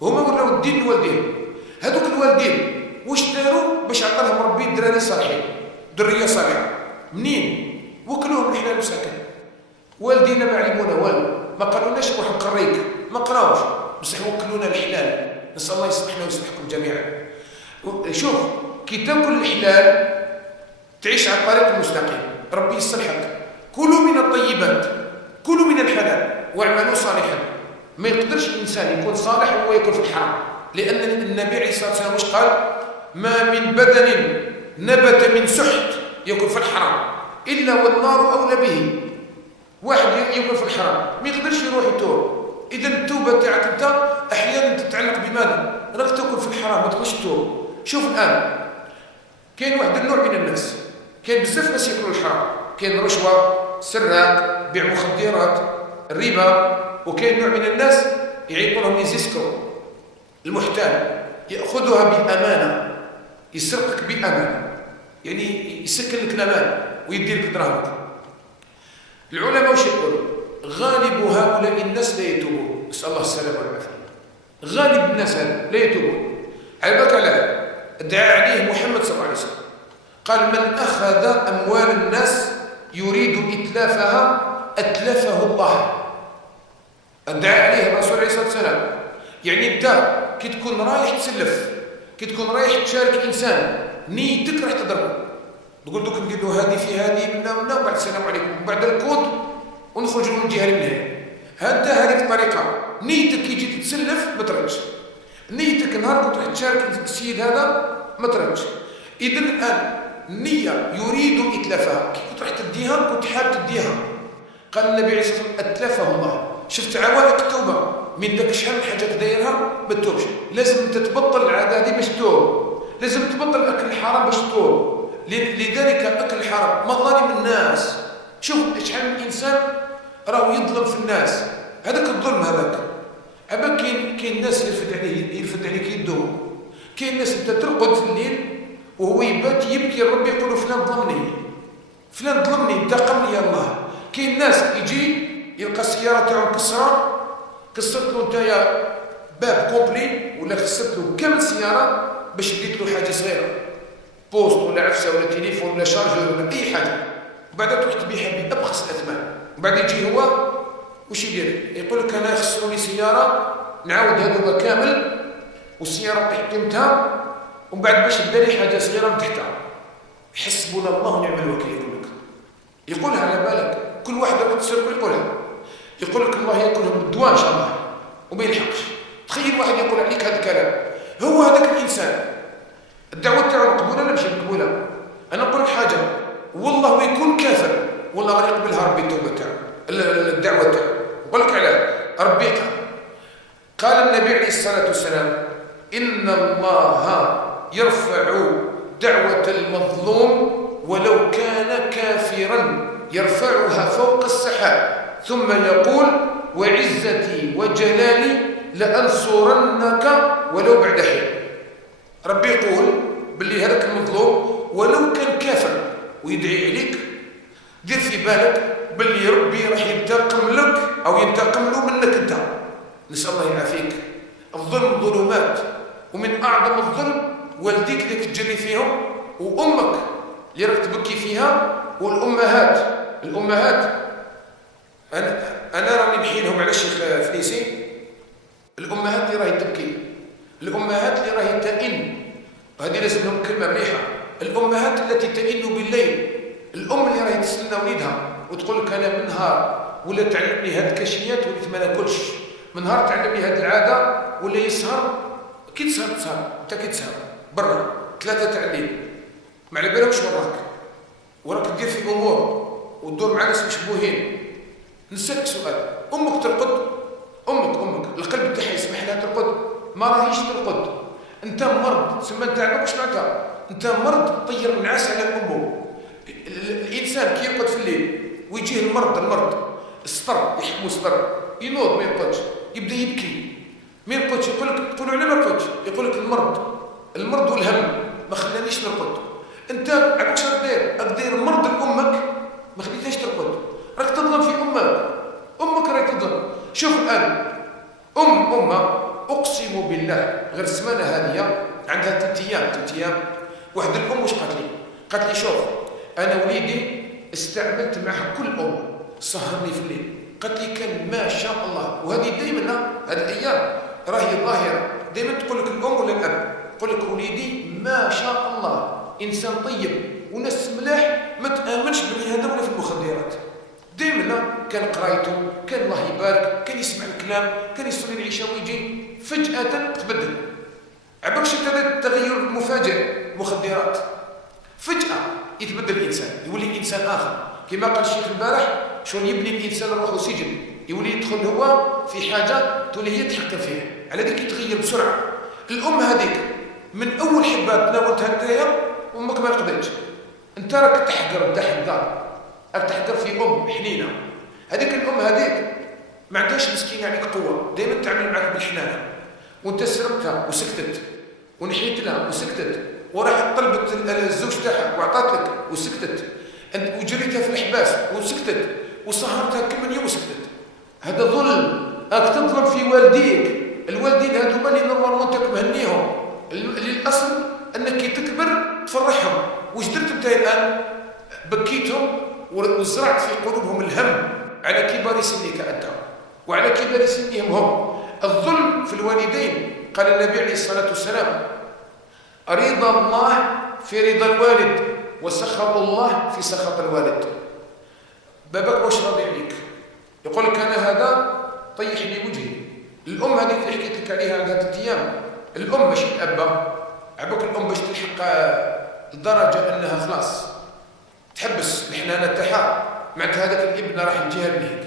هما ولاو الدين لوالديهم. هذوك الوالدين واش داروا باش عطى لهم ربي الدراري صالحين، ذريه صالحه؟ منين؟ وكلوهم الحلال وساكن. والدينا ما علمونا والو، ما قالولناش روح نقريك، ما قراوش، بصح وكلونا الحلال. نسال الله يصلحنا ويصلحكم جميعا. شوف كي تاكل الحلال تعيش على الطريق المستقيم، ربي يصلحك. كلوا من الطيبات، كلوا من الحلال واعملوا صالحا. ما يقدرش الانسان يكون صالح وهو ياكل في الحرام، لان النبي عليه الصلاه والسلام واش قال؟ ما من بدن نبت من سحت ياكل في الحرام الا والنار اولى به. واحد ياكل في الحرام ما يقدرش يروح يتوب. اذا التوبه تاعك انت احيانا تتعلق بماذا؟ راك تاكل في الحرام ما تقدرش تتوب. شوف الان كاين واحد النوع من الناس، كاين بزاف ناس ياكلوا الحرام، كاين رشوه، سراق، بيع مخدرات، الربا. وكاين نوع من الناس يعيطوا لهم يزيسكو المحتال، ياخذها بامانه، يسرقك بامانه، يعني يسكن لك الامان ويدير لك دراهمك. العلماء واش يقولوا؟ غالب هؤلاء الناس لا يتوبون، نسال الله السلامه والعافيه. غالب الناس لا يتوبون. على بالك على دعا عليه محمد صلى الله عليه وسلم، قال من اخذ اموال الناس يريد اتلافها اتلفه الله. دعا عليه الرسول عليه الصلاه والسلام. يعني انت كي تكون رايح تسلف، كي تكون رايح تشارك انسان نيتك راح تضربه، تقول دوك ندير له هذه في هذه منا وبعد السلام عليكم وبعد الكود ونخرجوا من الجهه اللي من هنا. انت هذيك الطريقه نيتك كي تجي تتسلف ما تردش، نيتك نهار كنت راح تشارك السيد هذا ما تردش. اذا الان النيه يريد اتلافها، كي كنت راح تديها كنت حاب تديها. قال النبي عليه الصلاه والسلام اتلفه الله. شفت عوائق التوبه من داك شحال من حاجات دايرها ما تتوبش. لازم انت تبطل العاده هذه باش تتوب، لازم تبطل اكل الحرام باش تتوب. لذلك اكل الحرام مظالم الناس. شوف شحال من انسان راه يظلم في الناس، هذاك الظلم هذاك عباك. كاين ناس يرفد عليك يدو، كاين ناس انت ترقد في الليل وهو يبات يبكي ربي يقول فلان ظلمني، فلان ظلمني انتقم لي الله. كاين ناس يجي يلقى السياره تاعو مكسره، كسرت له نتايا باب كومبلي ولا كسرت له كامل السياره باش ديت له حاجه صغيره، بوست ولا عفسه ولا تليفون ولا شارجور ولا اي حاجه، وبعدها تروح تبيعها بابخس الاثمان. وبعد يجي هو وش يدير؟ يقول لك انا خسروني سياره نعاود هذا كامل والسياره طيح قيمتها، ومن بعد باش يبدا لي حاجه صغيره من تحتها. حسبنا الله ونعم الوكيل. يقول لك يقولها على بالك، كل واحد راح تسرق يقولها، يقول لك الله ياكلهم بالدواء ان شاء الله وما يلحقش. تخيل واحد يقول عليك هذا الكلام، هو هذاك الانسان الدعوه تاعو مقبوله ولا مش مقبوله؟ انا نقول لك حاجه، والله يكون كافر والله غير يقبلها ربي التوبه تاعو الدعوه تاعو. نقول لك علاه ربي قال النبي عليه الصلاه والسلام ان الله يرفع دعوه المظلوم ولو كان كافرا، يرفعها فوق السحاب ثم يقول وعزتي وجلالي لأنصرنك ولو بعد حين. ربي يقول باللي هذاك المظلوم ولو كان كافر ويدعي عليك، دير في بالك باللي ربي راح ينتقم لك او ينتقم له منك انت. نسال الله يعافيك. الظلم ظلمات، ومن اعظم الظلم والديك اللي تجري فيهم وامك اللي راك تبكي فيها، والامهات انا راني نحكي لهم على الشيخ فليسي. الامهات اللي راهي تبكي، الامهات اللي راهي تئن، وهذه لازم لهم كلمه مليحه. الامهات التي تئن بالليل، الام اللي راهي تسنى وليدها وتقول لك انا من نهار ولا تعلمني هاد الكاشيات وليت ما ناكلش، من نهار تعلمني هاد العاده ولا يسهر، كي تسهر انت كي تسهر برا 3 تاع الليل ما على بالكش وراك دير في امور وتدور مع ناس مشبوهين. نسالك سؤال، امك ترقد؟ امك القلب تاعها يسمح لها ترقد؟ ما راهيش ترقد. انت مرض، تسمى انت عندك واش معناتها؟ انت مرض طير النعاس على امه. الانسان كي يرقد في الليل ويجيه المرض السطر يحكمو سطر، ينوض ما يرقدش، يبدا يبكي ما يرقدش، تقولوا علاه ما يرقدش؟ يقول لك المرض والهم ما خلانيش نرقد. انت عندك شنو داير مرض لامك ما خليتهاش ترقد، راك تظلم في امك راهي تظلم. شوف الان امه اقسم بالله غير السمانه هذه عندها 3 ايام واحد الام واش قالت لي شوف انا وليدي استعملت معه كل سهرني في الليل، قالت لي كان ما شاء الله. وهذه دائما هذه الايام راهي ظاهره، دائما تقول لك الام ولا الاب، تقول لك وليدي ما شاء الله انسان طيب وناس ملاح، ما تامنش بلي هذا ولا في المخدرات. دائما كان قرايته، كان الله يبارك، كان يسمع الكلام، كان يصلي العشاء ويجي، فجاه تبدل. عباك شفت هذا التغير المفاجئ؟ مخدرات فجاه يتبدل الانسان، يولي انسان اخر. كما قال الشيخ البارح شلون يبني الانسان روحه سجن، يولي يدخل هو في حاجه تولي هي تحكم فيها، على ذلك يتغير بسرعه. الام هذيك من اول حبه تناولتها انت امك ما رقدتش، انت راك تحقر راك تحقر في حنينه. هذيك الام هذيك ما عندهاش مسكينه عليك قوه، دائما تعمل معك بالحنانه، وانت سرقتها وسكتت، ونحيت لها وسكتت، وراحت طلبت الزوج تاعها وعطات لك وسكتت، وجريتها في الاحباس وسكتت، وسهرتها كم يوم وسكتت. هذا ظلم، راك تظلم في والديك. الوالدين هذوما اللي نورمالمون انت مهنيهم، الاصل انك كي تكبر تفرحهم. واش درت انت الان؟ بكيتهم وزرعت في قلوبهم الهم على كبار سنك انت وعلى كبار سنهم هم. الظلم في الوالدين، قال النبي عليه الصلاه والسلام رضا الله في رضا الوالد وسخط الله في سخط الوالد. بابك واش راضي عليك؟ يقول لك انا هذا طيح لي وجهي. الام هذيك اللي حكيت لك عليها عندها 3 ايام، الام ماشي الاب. عباك الام باش تلحق لدرجه انها خلاص تحبس الحنانه تاعها، معناتها هذاك الابن راح يجيها لهيك.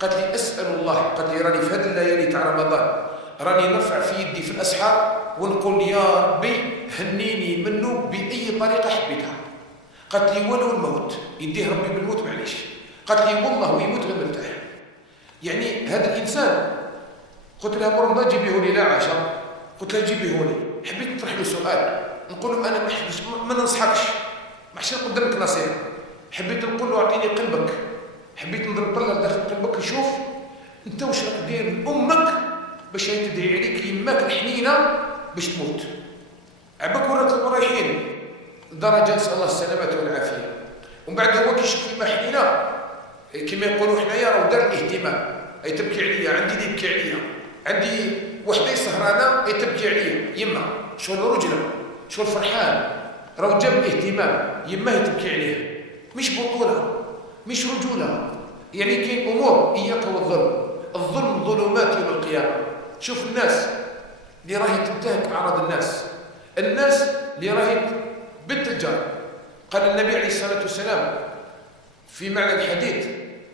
قالت لي اسال الله، قالت لي راني في هذه الليالي تاع رمضان راني نرفع في يدي في الاسحار ونقول يا ربي هنيني منه باي طريقه حبيتها. قالت لي ولو الموت، يديه ربي بالموت معليش. قالت لي والله ويموت غير مرتاح. يعني هذا الانسان، قلت لها مرة جيبيه لي لا عشاء، قلت لها جيبيه لي. حبيت نطرح له سؤال، نقول له انا ما ننصحكش، ما حش نقدمك نصيحه، حبيت نقول له اعطيني قلبك، حبيت نضرب طلع داخل قلبك نشوف انت واش راك داير لامك باش هي تدعي عليك يماك الحنينه باش تموت. عباك وراكم رايحين درجه نسال الله السلامه والعافيه، ومن بعد هو كيشوف يما حنينه كما يقولوا حنايا راه دار الاهتمام، اي تبكي عليا، عندي اللي يبكي عليا، عندي وحده سهرانه اي تبكي عليا، يما شغل رجله شغل فرحان، راه جاب الاهتمام، يما هي تبكي عليه، مش بطوله مش رجوله. يعني كاين امور اياك والظلم، الظلم ظلمات يوم القيامه. شوف الناس اللي راهي تنتهك اعراض الناس اللي راهي بالتجار. قال النبي عليه الصلاه والسلام في معنى الحديث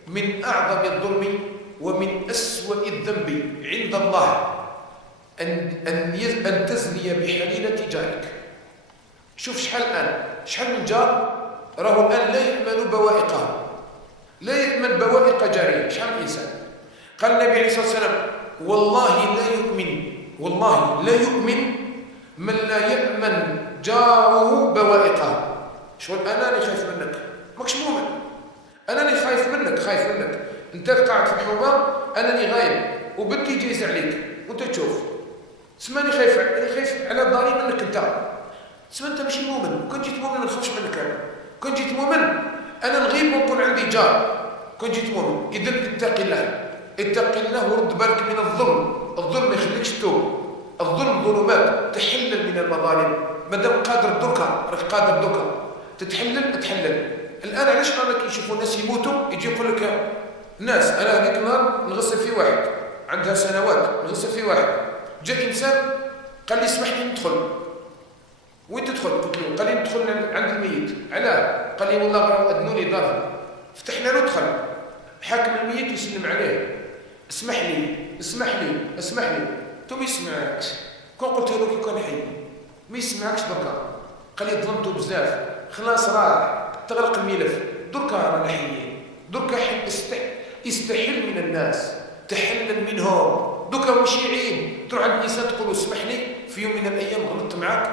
من اعظم الظلم ومن اسوأ الذنب عند الله ان تزني بحليله جارك. شوف شحال من جار راهو الان لا يأمن بوائقه، لا يأمن بوائق جاره. شحال من انسان. قال النبي عليه الصلاه والسلام والله لا يؤمن من لا يأمن جاره بوائقه. شغل انا اللي خايف منك، ماكش مؤمن، انا اللي خايف منك، انت قاعد في الحومه انا اللي غايب وبنتي جايز عليك وانت تشوف، سماني خايف على داري منك انت. سما انت ماشي مؤمن، وكان جيت مؤمن ما نخافش منك انا، كان جيت مؤمن انا نغيب ونكون عندي جار، كان جيت مؤمن. اذا اتق الله ورد بالك من الظلم ما يخليكش تتوب. الظلم ظلمات، تحلل من المظالم مادام قادر راك قادر تتحلل. الان علاش رانا كي نشوفوا الناس يموتوا يجي يقول لك الناس انا هذيك النهار نغسل في واحد عندها سنوات غسل في واحد، جاء إنسان قال لي اسمح لي ندخل. وين تدخل؟ قلت له قال لي ندخل عند الميت. علاه؟ قال لي والله راهم أذنوني درهم. فتحنا له دخل، حاكم الميت يسلم عليه، اسمح لي اسمح لي اسمح لي. تو ما يسمعكش. كون قلت له كي كان حي ما يسمعكش دركا. قال لي ظلمته بزاف، خلاص راح تغلق الملف، دركا رانا حيين، دركا استحل من الناس، تحلل منهم، دركا ماشي عيب تروح عند الانسان تقول اسمح لي في يوم من الايام غلطت معك،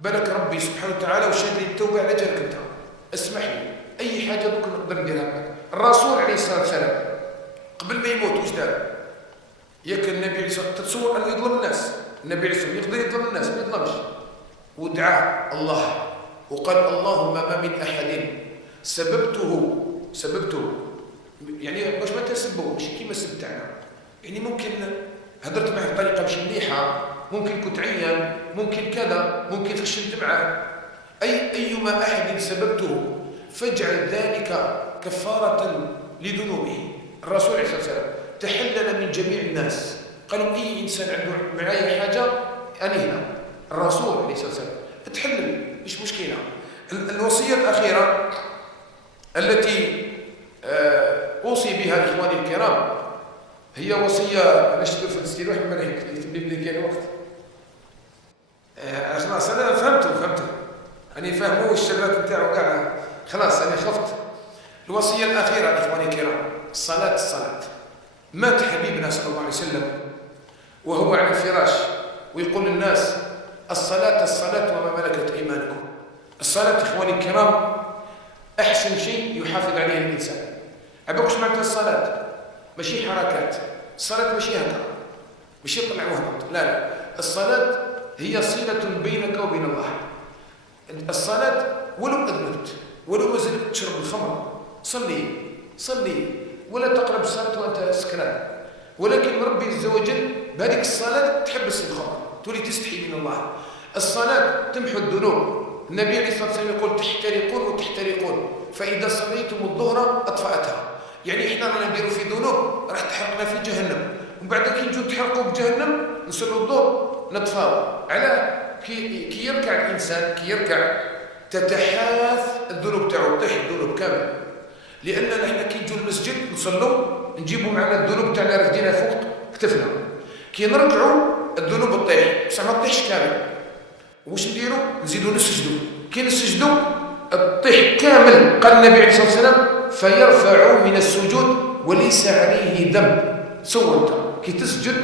بالك ربي سبحانه وتعالى وشاد لي التوبه على جالك انت، اسمح لي اي حاجه دوك نقدر نديرها معك. الرسول عليه الصلاه والسلام قبل ما يموت واش دار؟ ياك النبي عليه الصلاه والسلام تتصور انه يظلم الناس، النبي عليه الصلاه والسلام يقدر يظلم الناس ما يظلمش، ودعا الله وقال اللهم ما من احد سببته يعني باش ما تسبوش كيما سبتنا، يعني ممكن هدرت معه بطريقه مش مليحه، ممكن كنت عيان، ممكن كذا، ممكن خشنت معه، ايما احد سببته فاجعل ذلك كفاره لذنوبه. الرسول عليه الصلاه والسلام تحلل من جميع الناس، قالوا اي انسان عنده معايا حاجه انا هنا. الرسول عليه الصلاه والسلام تحلل مش مشكله. الوصيه الاخيره التي اوصي بها اخواني الكرام هي وصيه، انا شفتوا في التسجيل واحد ما يكتب لي كاين وقت خلاص انا فهمته اني فهموا الشباب نتاعو كاع خلاص انا خفت. الوصيه الاخيره اخواني الكرام الصلاه. مات حبيبنا صلى الله عليه وسلم وهو على الفراش ويقول للناس الصلاه وما ملكت ايمانكم. الصلاه اخواني الكرام احسن شيء يحافظ عليه الانسان. عباك واش معناتها الصلاه؟ ماشي حركات، الصلاه ماشي هكا، ماشي طلع وهبط، لا الصلاه هي صله بينك وبين الله. الصلاه ولو اذنبت ولو ما زلت تشرب الخمر صلي ولا تقرب الصلاه وانت سكران، ولكن ربي عز وجل بهذيك الصلاه تحبس الخمر، تولي تستحي من الله. الصلاه تمحو الذنوب. النبي عليه الصلاه والسلام يقول تحترقون فاذا صليتم الظهر اطفاتها، يعني احنا رانا نديروا في ذنوب راح تحرقنا في جهنم، ومن بعد كي نجوا تحرقوا بجهنم نصلوا الظهر نطفاو. علاه؟ كي يركع الانسان تتحاث الذنوب تاعو، تطيح الذنوب كامل. لاننا احنا كي نجوا المسجد نصلوا نجيبوا معنا الذنوب تاعنا رافدينها فوق كتفنا، كي نركعوا الذنوب تطيح بصح ما تطيحش كامل. واش نديروا؟ نزيدوا نسجدوا، كي نسجدوا تطيح كامل. قال النبي عليه الصلاه والسلام فيرفع من السجود وليس عليه ذنب. تصور انت كي تسجد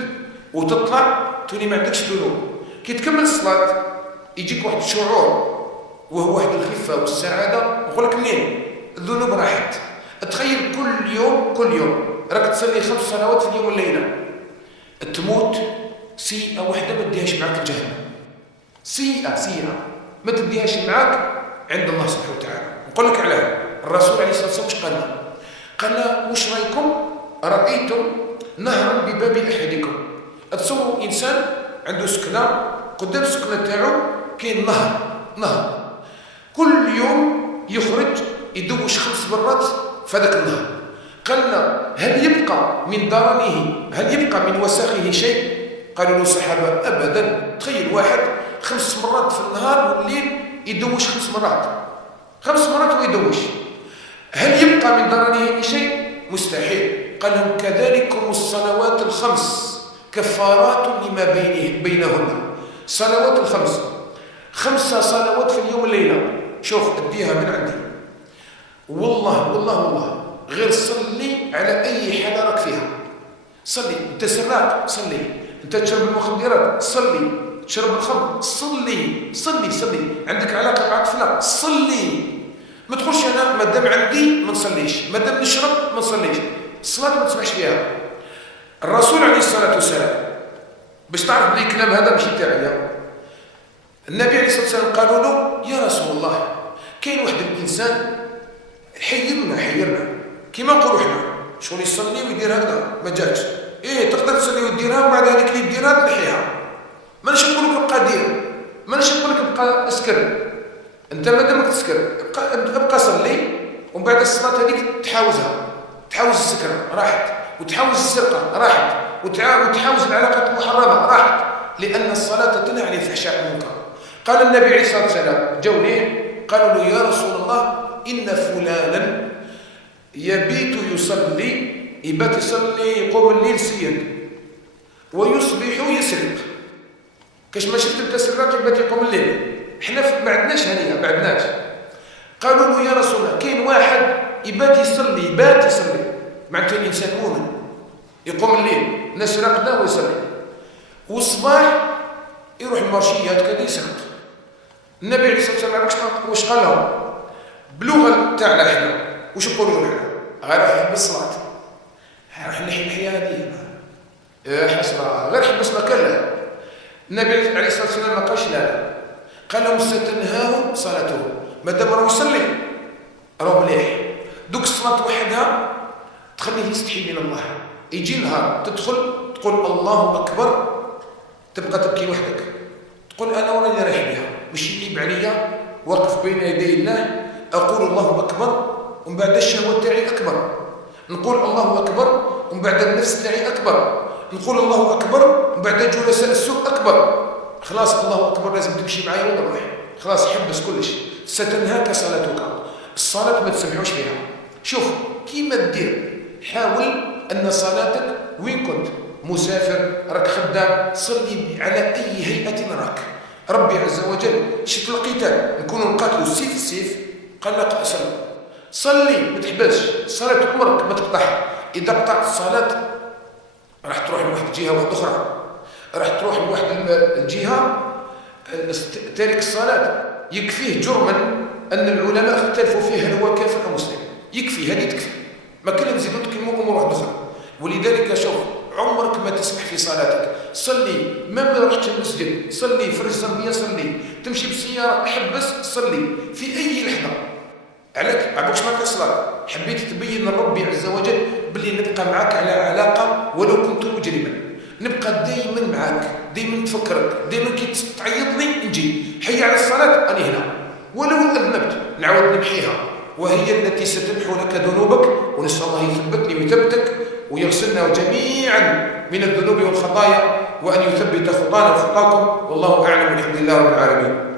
وتطلع تولي ما عندكش ذنوب، كي تكمل الصلاه يجيك واحد الشعور وهو واحد الخفه والسعاده، يقول لك منين الذنوب راحت. تخيل كل يوم راك تصلي 5 صلوات في اليوم والليله، تموت سيئه واحده ما تديهاش معك الجهنم، سيئه ما تديهاش معك عند الله سبحانه وتعالى. نقول لك علاه الرسول عليه الصلاه والسلام واش قال واش رايتم نهرا بباب احدكم. تصوروا انسان عنده سكنه قدام السكنه تاعو كاين نهر كل يوم يخرج يدوش 5 مرات في هذاك النهر. قالنا هل يبقى من وسخه شيء؟ قالوا له الصحابه ابدا. تخيل واحد 5 مرات في النهار والليل يدوش 5 مرات 5 مرات ويدوش، هل يبقى من درنه شيء؟ مستحيل. قال لهم كذلكم الصلوات ال5 كفارات لما بينهن. صلوات ال5 5 صلوات في اليوم والليله، شوف اديها من عندي والله غير صلي على اي حاله راك فيها. صلي انت سراق، صلي انت تشرب المخدرات، صلي تشرب الخمر، صلي عندك علاقه مع طفله، صلي. ما تقولش انا ما دام عندي ما نصليش، ما دام نشرب ما نصليش. الصلاه ما تسمعش فيها. الرسول عليه الصلاه والسلام باش تعرف بلي الكلام هذا ماشي تاعي، النبي عليه الصلاه والسلام قالوا له يا رسول الله كاين واحد الانسان حيرنا كيما نقولوا احنا شغل يصلي ويدير هكذا ما جاتش، تقدر تصلي وديرها وبعد ذلك اللي ديرها تنحيها. مانيش نقول لك بقى دير، مانيش نقول لك بقى اسكر، انت مادامك تسكر ابقى صلي ومن بعد الصلاه هذيك تحاوز السكره راحت، وتحاوز السرقة راحت، وتحاوز العلاقات المحرمة راحت، لأن الصلاة تنهى عن الفحشاء والمنكر. قال النبي عليه الصلاة والسلام جاءوا ليه قالوا له يا رسول الله إن فلانا يبيت يصلي، يبات يصلي يقوم الليل سيد ويصبح يسرق. كاش ما شفت انت سراق يبات يقوم الليل، احنا ما عندناش هنيه، ما عندناش. قالوا له يا رسول الله كاين واحد يبات يصلي معناته الانسان مؤمن يقوم الليل الناس راقده ويصلي، والصباح يروح المارشيات كذا يسرق. النبي عليه الصلاه والسلام واش قال لهم بلغه تاعنا احنا واش نقولوا لهم احنا؟ غير يحب الصلاه، راح نحي الحياه هذه حسره، غير حبس مكان له. النبي عليه الصلاه والسلام ما قالش لا، قال لهم ستنهاه صلاته، مادام راه يصلي راه مليح. دوك الصلاه وحدها تخليه يستحي من الله. يجي نهار تدخل تقول الله اكبر تبقى تبكي وحدك، تقول انا وراني رايح بها، مش يجيب عليا واقف بين يدي الله اقول الله اكبر ومن بعد الشهوه تاعي اكبر، نقول الله اكبر ومن بعد النفس تاعي اكبر، نقول الله اكبر ومن بعد جلساء السوء اكبر. خلاص الله اكبر لازم تمشي معايا ولا نروح، خلاص حبس كلش. ستنهاك صلاتك، الصلاه ما تسمحوش فيها. شوف كيما دير، حاول ان صلاتك وين كنت مسافر راك خدام صلي على اي هيئه راك. ربي عز وجل شفت القتال نكونوا نقاتلوا السيف السيف، قال لك صلي ما تحبسش، صلاه عمرك ما تقطعها. اذا قطعت الصلاه راح تروح لواحد الجهه واحده اخرى، راح تروح لواحد الجهه. تارك الصلاه يكفيه جرما ان العلماء اختلفوا فيه هل هو كافر او مسلم، يكفي هذه تكفي، ما كان نزيدوا نتكلموا امور واحده اخرى. ولذلك شوف عمرك ما تسمح في صلاتك، صلي ما رحتش المسجد صلي، فرج زنبيه صلي، تمشي بالسياره حبس صلي في اي لحظه. عليك عبوكش معك الصلاه، حبيت تبين لربي عز وجل باللي نبقى معك على علاقه ولو كنت مجرما، نبقى دائما معك، دائما تفكرك، دائما كي تعيطني نجي حي على الصلاه انا هنا، ولو اذنبت نعاود نمحيها، وهي التي ستمحو لك ذنوبك. ونسال الله يثبتني ويثبتك ويغسلنا جميعا من الذنوب والخطايا، وان يثبت خطانا وخطاكم. والله اعلم، والحمد لله رب العالمين.